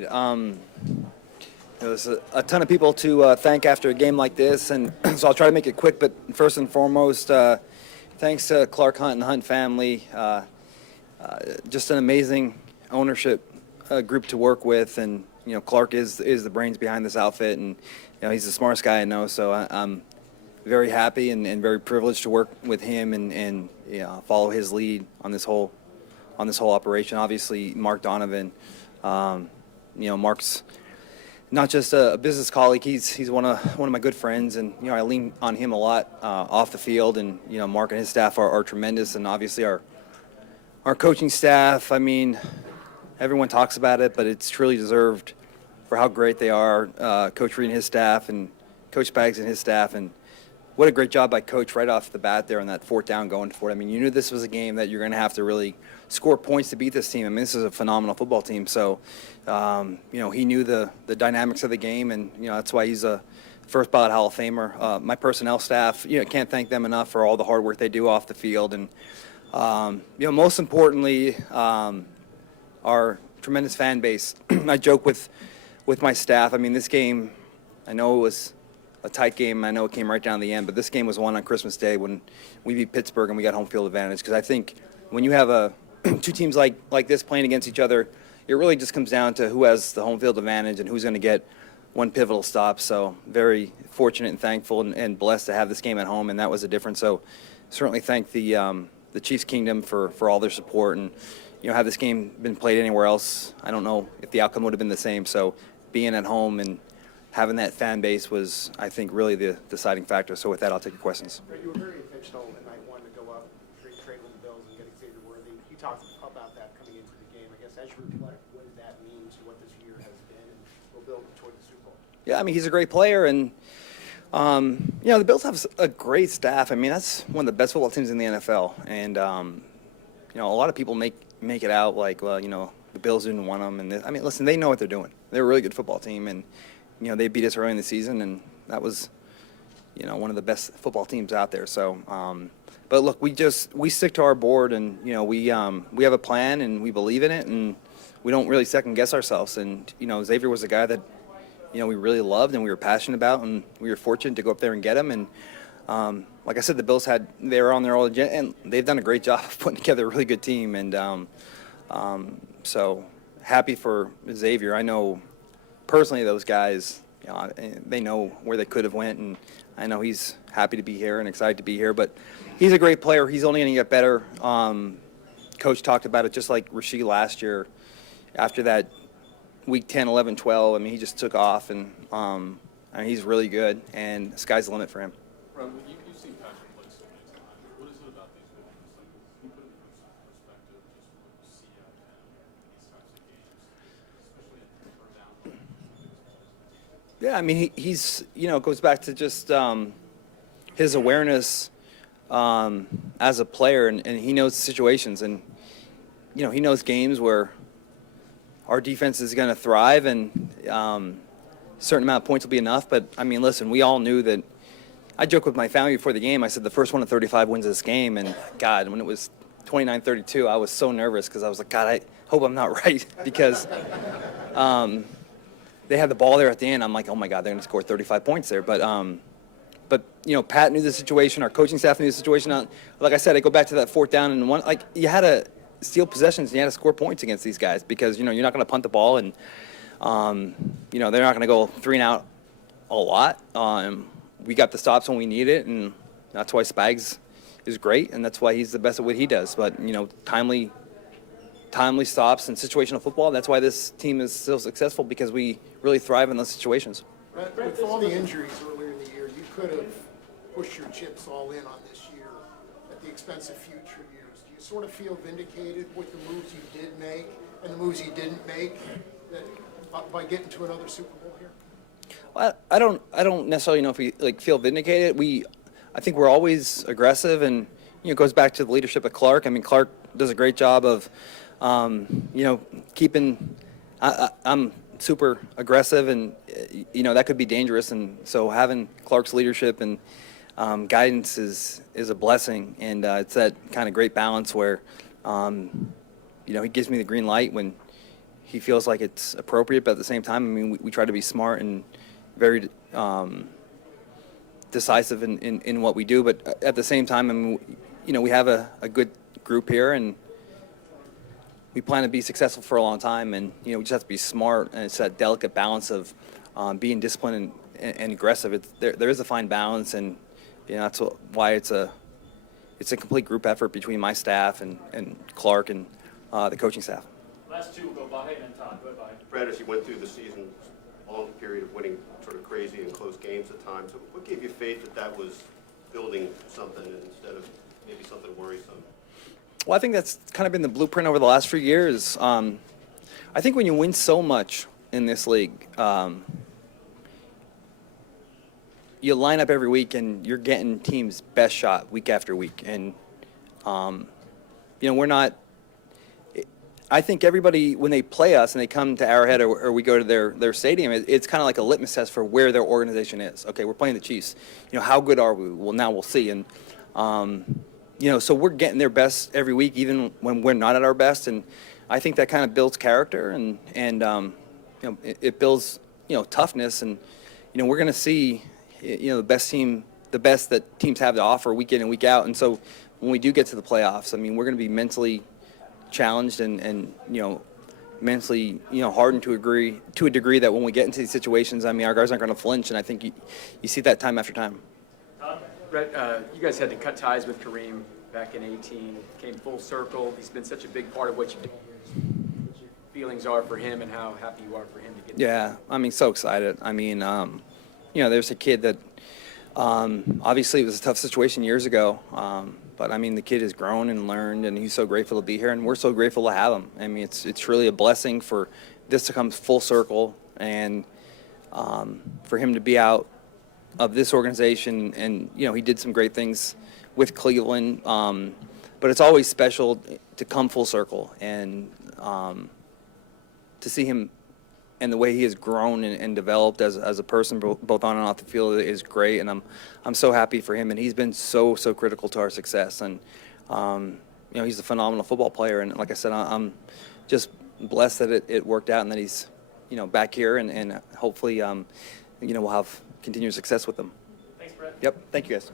right. There's a ton of people to thank after a game like this, and so I'll try to make it quick. But first and foremost, thanks to Clark Hunt and the Hunt family. Just an amazing ownership group to work with, and Clark is the brains behind this outfit, and he's the smartest guy I know. So I'm very happy and very privileged to work with him and follow his lead on this whole operation. Obviously, Mark Donovan. Mark's not just a business colleague. He's one of my good friends, and I lean on him a lot off the field. And Mark and his staff are tremendous, and obviously our coaching staff. I mean, everyone talks about it, but it's truly deserved for how great they are. Coach Reed and his staff, and Coach Spags and his staff, and what a great job by Coach right off the bat there on that fourth down going for it. I mean, you knew this was a game that you're going to have to really score points to beat this team. I mean, this is a phenomenal football team. So, he knew the dynamics of the game, and, that's why he's a first ballot Hall of Famer. My personnel staff, can't thank them enough for all the hard work they do off the field. And, most importantly, our tremendous fan base. I joke with my staff. I mean, this game, I know it was a tight game. I know it came right down to the end, but this game was won on Christmas Day when we beat Pittsburgh and we got home field advantage. Because I think when you have two teams like this playing against each other, it really just comes down to who has the home field advantage and who's going to get one pivotal stop. So very fortunate and thankful and blessed to have this game at home, and that was a difference. So certainly thank the Chiefs Kingdom for all their support. And had this game been played anywhere else, I don't know if the outcome would have been the same. So being at home and having that fan base was, I think, really the deciding factor. So with that, I'll take your questions. You were very intentional in night one to go up, trade with the Bills, and get Xavier worthy. You talked about that coming into the game. I guess as you reflect, what does that mean to what this year has been and will build toward the Super Bowl? Yeah, I mean, he's a great player, and the Bills have a great staff. I mean, that's one of the best football teams in the NFL, and a lot of people make it out like, well, the Bills didn't want them, and I mean, listen, they know what they're doing. They're a really good football team, and they beat us early in the season, and that was, one of the best football teams out there. So, but look, we stick to our board, and we have a plan, and we believe in it, and we don't really second guess ourselves. And Xavier was a guy that we really loved and we were passionate about, and we were fortunate to go up there and get him. And like I said, the Bills they were on their own agenda, and they've done a great job of putting together a really good team. And so happy for Xavier. I know personally those guys, they know where they could have went, and I know he's happy to be here and excited to be here. But he's a great player. He's only going to get better. Coach talked about it just like Rasheed last year. After that week 10, 11, 12, I mean, he just took off, and he's really good, and the sky's the limit for him. Ron, you've seen Patrick play so many times. What is it about these guys? Like, can you put it in perspective, just what you see out of him in these types of games, especially at the third down? Yeah, I mean, he's it goes back to just his awareness as a player, and he knows situations, and he knows games where our defense is going to thrive, and a certain amount of points will be enough. But I mean, listen, we all knew that. I joked with my family before the game. I said the first one of 35 wins this game, and God, when it was 29-32, I was so nervous because I was like, God, I hope I'm not right, because they had the ball there at the end. I'm like, oh my God, they're going to score 35 points there. But Pat knew the situation. Our coaching staff knew the situation. Like I said, I go back to that fourth down and one. Like, you had to steal possessions and you had to score points against these guys, because you're not going to punt the ball, and they're not going to go 3 and out a lot. We got the stops when we need it, and that's why Spags is great, and that's why he's the best at what he does. But timely stops and situational football. That's why this team is so successful, because we really thrive in those situations. With all the injuries earlier in the year, you could have pushed your chips all in on this year at the expense of future years. Do you sort of feel vindicated with the moves you did make and the moves you didn't make by getting to another Super Bowl here? Well, I don't necessarily know if we feel vindicated. I think we're always aggressive, and it goes back to the leadership of Clark. I mean, Clark does a great job of keeping. I'm super aggressive, and that could be dangerous. And so having Clark's leadership and guidance is a blessing, and it's that kind of great balance where he gives me the green light when he feels like it's appropriate, but at the same time, I mean, we try to be smart and very decisive in what we do. But at the same time, I mean, we have a good group here, and we plan to be successful for a long time. And we just have to be smart, and it's that delicate balance of being disciplined and aggressive. There is a fine balance, and that's why it's a complete group effort between my staff and Clark and the coaching staff. Last two will go by, and then Todd. Go by. Brett, as you went through the season, long period of winning sort of crazy and close games at times, what gave you faith that was building something instead of maybe something worrisome? Well, I think that's kind of been the blueprint over the last few years. I think when you win so much in this league, you line up every week and you're getting teams' best shot week after week. And, we're not – I think everybody, when they play us and they come to Arrowhead or we go to their stadium, it's kind of like a litmus test for where their organization is. Okay, we're playing the Chiefs. How good are we? Well, now we'll see. And, so we're getting their best every week, even when we're not at our best. And I think that kind of builds character and it builds, toughness. And, we're going to see, the best that teams have to offer week in and week out. And so when we do get to the playoffs, I mean, we're going to be mentally challenged and mentally hardened to a degree that when we get into these situations, I mean, our guys aren't going to flinch, and I think you see that time after time. Brett, you guys had to cut ties with Kareem back in 18. Came full circle. He's been such a big part of what you do. What your feelings are for him and how happy you are for him to get. Yeah, I mean, so excited. I mean, there's a kid that obviously it was a tough situation years ago. But, I mean, the kid has grown and learned, and he's so grateful to be here, and we're so grateful to have him. I mean, it's really a blessing for this to come full circle and for him to be out of this organization. And, he did some great things with Cleveland. But it's always special to come full circle and to see him and the way he has grown and developed as a person, both on and off the field, is great. And I'm so happy for him. And he's been so critical to our success. And he's a phenomenal football player. And like I said, I'm just blessed that it worked out and that he's back here and hopefully we'll have continued success with him. Thanks, Brett. Yep. Thank you, guys.